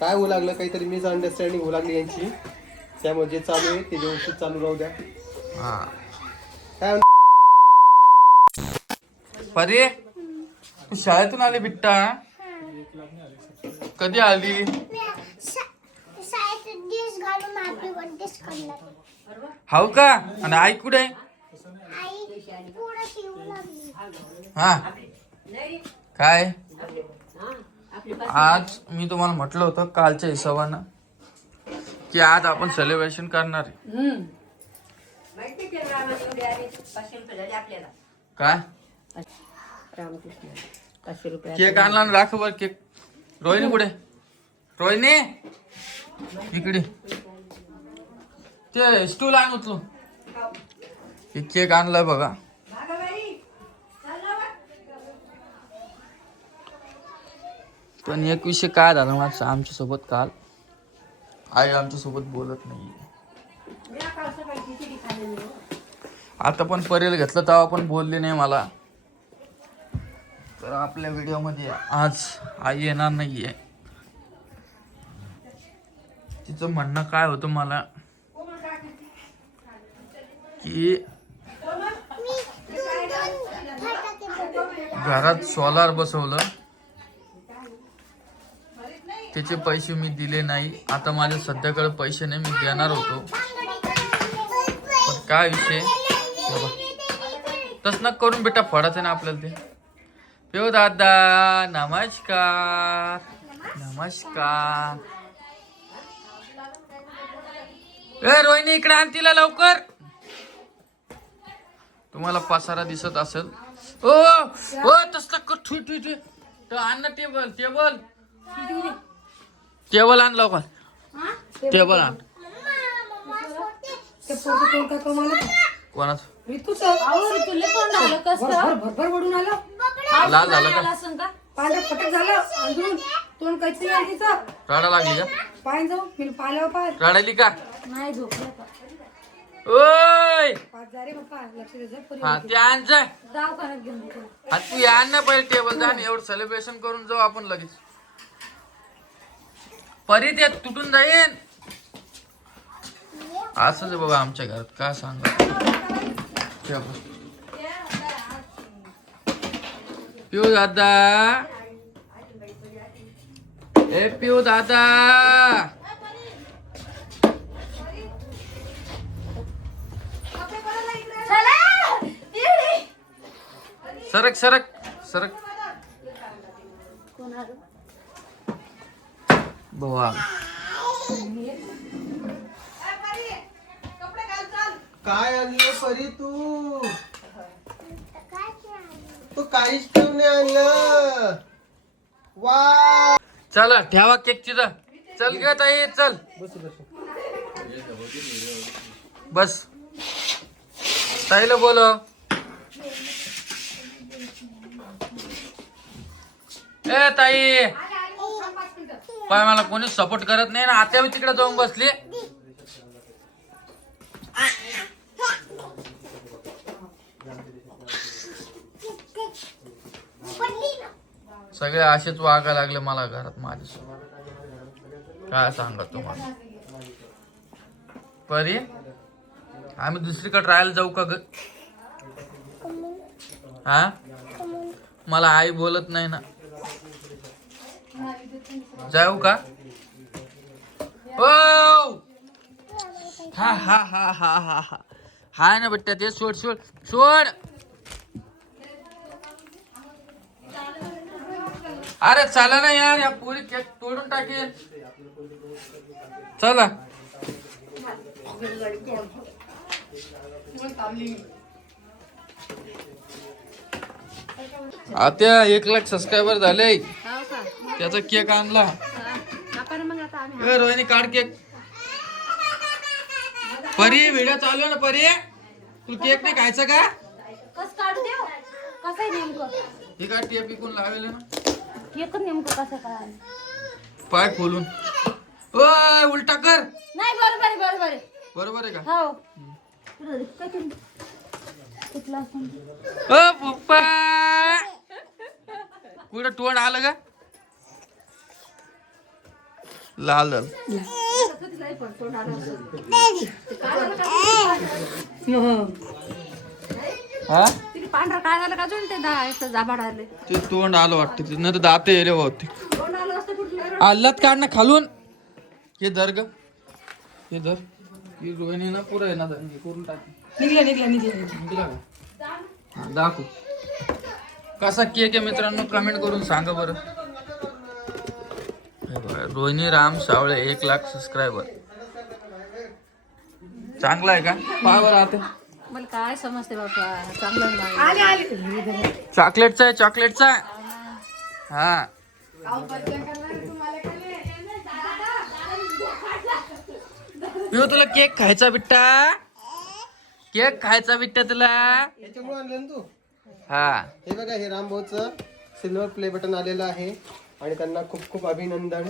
काय होऊ लागलं, काहीतरी मिस अंडरस्टँडिंग होऊ लागली यांची, त्यामुळे जे चालू आहे ते व्यवस्थित चालू राहू द्या. काय परे तू शाळेतून आली बिट्टा? कधी आली? हाव का? आणि आई कुठे? हा काय आज मी तुम्हाला म्हटलं होतं कालच्या हिशोबानं की आज आपण सेलिब्रेशन करणार आहे. काय केक आणला ना, राख बर केक. रोहिणी कुठे? रोहिणी इकडे, ते स्टूल आण उचलू. केक आणलाय बघा. पण एक विषय काय झाला माझं आमच्या सोबत काल, आई आमच्या सोबत बोलत नाही. आता पण परेल घेतलं तेव्हा पण बोलली नाही मला. तर आपल्या व्हिडिओ मध्ये आज आई येणार नाहीये. तिचं म्हणणं काय होतं मला की घरात सोलार बसवलं, त्याचे पैसे मी दिले नाही. आता माझ्या सध्याकडे पैसे नाही, मी देणार होतो. पण काय विषय तस ना करून बेटा, फडायचं ना आपल्याला ते. पेव दादा नमस्कार. नमस्कार. ए रोहिणी इकडे आण तिला लवकर. तुम्हाला पसारा दिसत असेल. ओ ओ तसला ठुई ठुई ठुई. तर आण ना टेबल. टेबल टेबल आण लवकर. टेबल आण. कोणाच लाल झालं का? पांढरं फटक झालं. अंदरून तोंड काहीच नाही तिचं. रडा लागली का? पाय जाऊ मी पाहिल्यावर पाय रडायली का? नाही झोपलं का? ओय पाच जा रे बाप्पा, लक्ष दे जा. हा ते आण जा. दवाखान्यात घेऊन जा. हा तू आण ना पहिले टेबल. जा आणि एवढं सेलिब्रेशन करून जाऊ आपण लगेच. परी ते तुटून जाईन. असंच आहे बाबा आमच्या घरात, काय सांगा. पिऊ दादा, ए पिऊ दादा, सरक सरक सरक. भावा काय आणलं परी तू? तू काहीच ठेवून नाही आणलं. वा चला ठेवा केक तिथं. चल ग ताई चल. बस ताईला बोलव. ए ताई पाय, मला कोणी सपोर्ट करत नाही ना. आता मी तिकडे जाऊन बसली. सगळे असेच वागायला लागले मला घरात माझ्यासोबत. काय सांगा तुम्हाला. परी आम्ही दुसरीकडे राहायला जाऊ का ग? हा मला आई बोलत नाही ना. जाऊ का? ओ हा हा हा हा हा हा हाय ना बेटा. ते सोड सोड सोड. अरे चला ना यार, या पुरी केक तोडून टाकेल. चला आता 1 लाख सबस्क्रायबर झाले. त्याचा केक आणला. रोहिणी काढ केक. परी व्हिडिओ चालू आहे ना. परी तू केक नाही खायचा का? कस काढू देव? कसं आहे नेमकं? हे काय टेप विकून लावेल ना. केक नेमकं कसं काय? पाय खोलून. ओय उलटा कर. नाही बरोबर आहे, बरोबर आहे. बरोबर आहे का? हो. ओ पप्पा, कुठं तोंड आलं का? लाल झालं. हा पांढरा काय झालं का अजून ते जाबाड आले ते तोंड आलं वाटतं ते नाही तर दात येले होते. तोंड आलं असतं कुठलं आल्लात काढ ना खालून. हे धर ग हे धर. ही रोहिणी ना पुरं आहे ना हे करून टाक. निघलं हा, दाखव कसा केक आहे मित्रांनो कमेंट करून सांगा बरं. हे बघा, रोहिणी राम सावळे 1,00,000 सबस्क्रायबर. चांगला आहे का पावर आता. मला काय समजते बाबा चांगलं नाही. आले चॉकलेटचा आहे चॉकलेटचा आहे. हा पिऊ तुला केक खायचा बिट्टा. केक खायचा बिट्टा तुला. याच्यामुळे आणलं ना तू. हा हे बघा हे रामभाऊचं सिल्वर प्ले बटन आलेलं आहे आणि त्यांना खूप खूप अभिनंदन.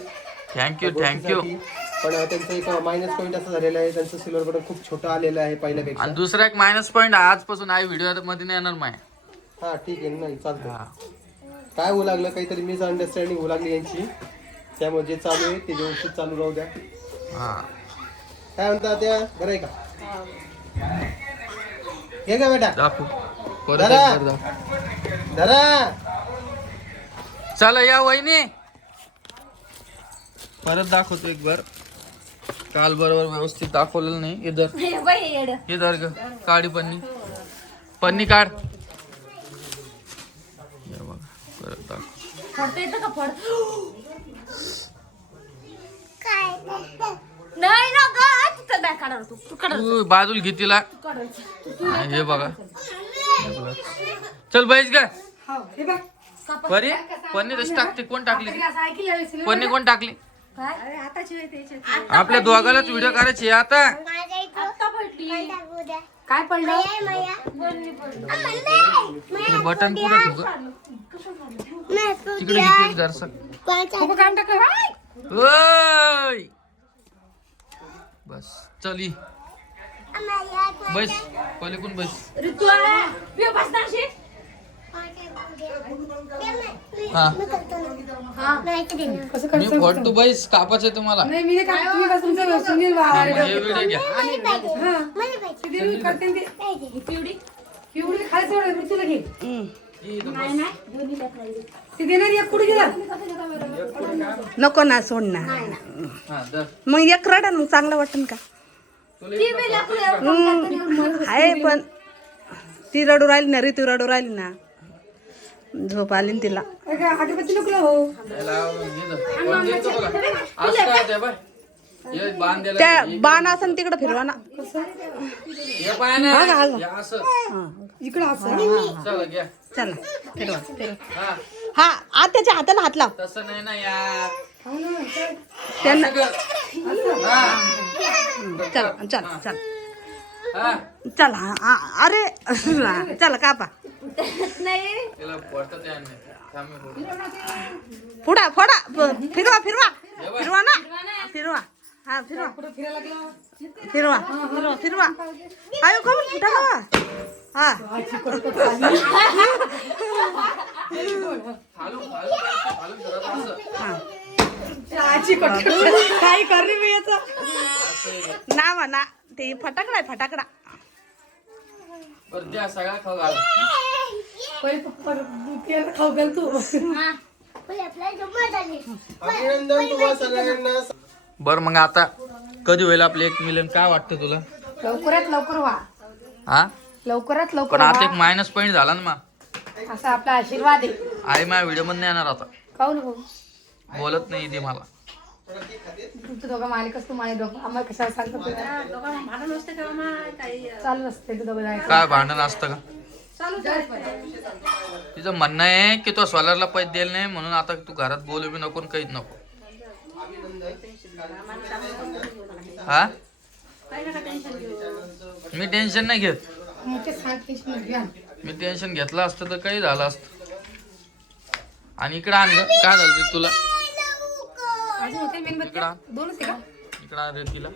Thank you thank you. पण त्यांचं एक मायनस पॉईंट असं झालेलं आहे त्यांचं सिल्वर बटन खूप छोटं आलेलं आहे पहिल्यापेक्षा. आणि दुसरा एक मायनस पॉईंट आजपासून आई व्हिडिओ मध्ये नाही येणार माय. हा ठीक आहे नाही चालतं. काय होऊ लागलं काहीतरी मिसअंडरस्टँडिंग होऊ लागली यांची त्यामुळे जे चालू आहे ते व्यवस्थित चालू राहू द्या. हा काय म्हणता त्या बरं आहे का. हे का बेटा दाखव परत दादा. एक बार दाखव. धरा. चला या वहिनी परत दाखवतो एक बार. काल बरोबर व्यवस्थित दाखवलेलं नाही. इधर इधर ग काढी पन्नी पन्नी काढ. हे बघा परत दाखव. फडता येतं का फड नाही ना ग तिथं बॅग काढा तू तू बाजूला घे तिला. काढायचं हा, हे बघा चल बैस ग. परी पन्नी तशी टाकते. कोण टाकली पन्नी कोण टाकली. काय आताची आपल्या दोघालाच व्हिडिओ करायची आता. आता पडली काय पडलं हे बटन पुढे ठेव ग. तिकडे घे एक जरसा. खूप काम टाकलं ओय बस चल ये. बस पहिले कोण बस. ऋतू बसणार हा कसं मी फोटो बैस कापाच आहे तुम्हाला. नाही मी काय तुम्ही कसं तुमचं सुनील हे व्हिडिओ घ्या. पिवडी पिवडी खायचं एवढं ऋतूला घे ती देणार एक कुठे गेला नको ना सोड ना हा धर. मग एक रडा मग चांगलं वाटन का. आहे पण ती रडू राहिली ना ऋतू रडू राहिली ना झोप आली ना तिला. अगरबत्ती नको हो याला आवडून घे धर. कोण देतो बघा. असं काय ते बाय. हे बांध द्यायला त्या बाण असं तिकडे फिरवा ना. हे पाय ना हे असं इकडं असं चला घ्या. चला फिरवा फिरवा. हा हा आ त्याच्या हाताला हात लाव तसं नाही ना यार. त्यांना. हा चला चला चला हा चला अरे चला कापा नाही तिला पडतं त्या थांबे फोडू. पुढा फोडा फिरवा फिरवा फिरवा ना फिरवा. हा फिरवा फिरवा फिरवा फिरवा. आयो कमून फुटा हवा. हा खालून धरत असं. काही करणे मी याच ना म्हणा ते फटाकडा आहे फटाकडा. बरं द्या सगळा खाऊ घाल. खाऊ घाल तू अभिनंदन तुम्हा सगळ्यांना. बर मग आता कधी होईल आपले 1 मिलियन काय वाटतं तुला. लवकरात लवकर व्हा हा लवकरात लवकर पण आता एक मायनस पॉईंट झाला ना मग. असा आपला आशीर्वाद आहे आई माझ्या व्हिडिओ मध्ये नाही येणार आता. खाऊ नको बोलत नाही ती मला. तुमचं दोघं मालिकच तू मालिक दोघं आम्हाला कशाला सांगतो चालू असते ते दोघं जायचं काय भांडण असतं का. चालू तिचं म्हणणं आहे की तो सोलरला पैसे दिले नाही म्हणून आता तू घरात बोलू बी नको काहीच नको. हा मी टेन्शन नाही घेत. मी टेन्शन घेतलं असतं तर काही झालं असतं. आणि इकडं आण गं. काय झालं ते तुला. इकडं आण. दोनच आहे का इकडं आण रे तिला.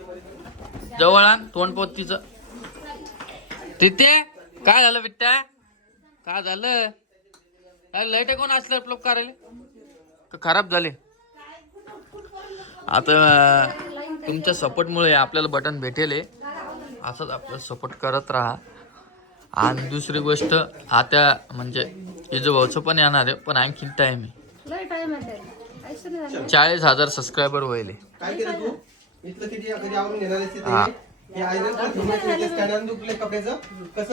जवळ आण तोंड पोत तिचं. तिथे काय झालं बिट्ट्या. काय झालं. लाईट कोण असलं प्लग करायला का खराब झाले. आता तुमच्या सपोर्टमुळे आपल्याला बटन भेटेल आहे. असंच आपलं सपोर्ट करत राहा. आणि दुसरी गोष्ट आता म्हणजे इजू भाऊचं पण येणार आहे, पण आणखीन टाईम आहे. लय टाइम आहे त्याला. ऐसे नाही झालं. 40,000 सबस्क्रायबर होईल. काय केलं तू इथलं किती कधी आवरून घेणार आहेस हा. ते आयरन कपड्याचं कसं